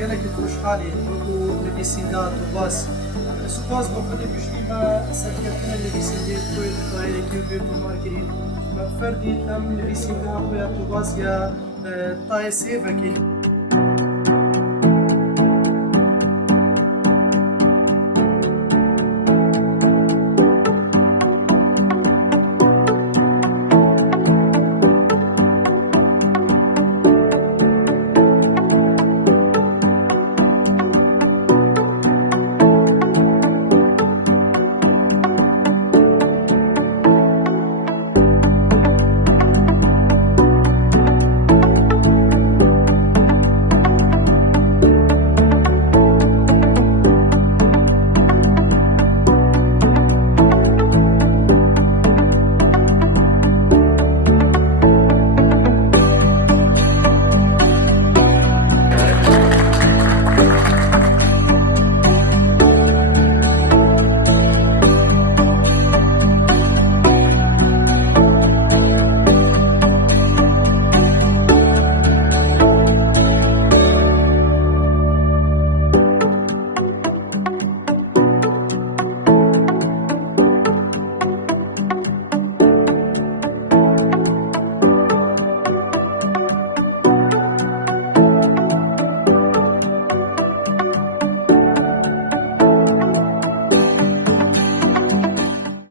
gelekî xweşxalî wekû nivîsînda tu bas spas bû xwedê piştî me serkeftina nivîsîndê xwe tarêyekî wê tomar kirî me ferdî em nivîsînda xwe ya tu bas ya tayê sêvekê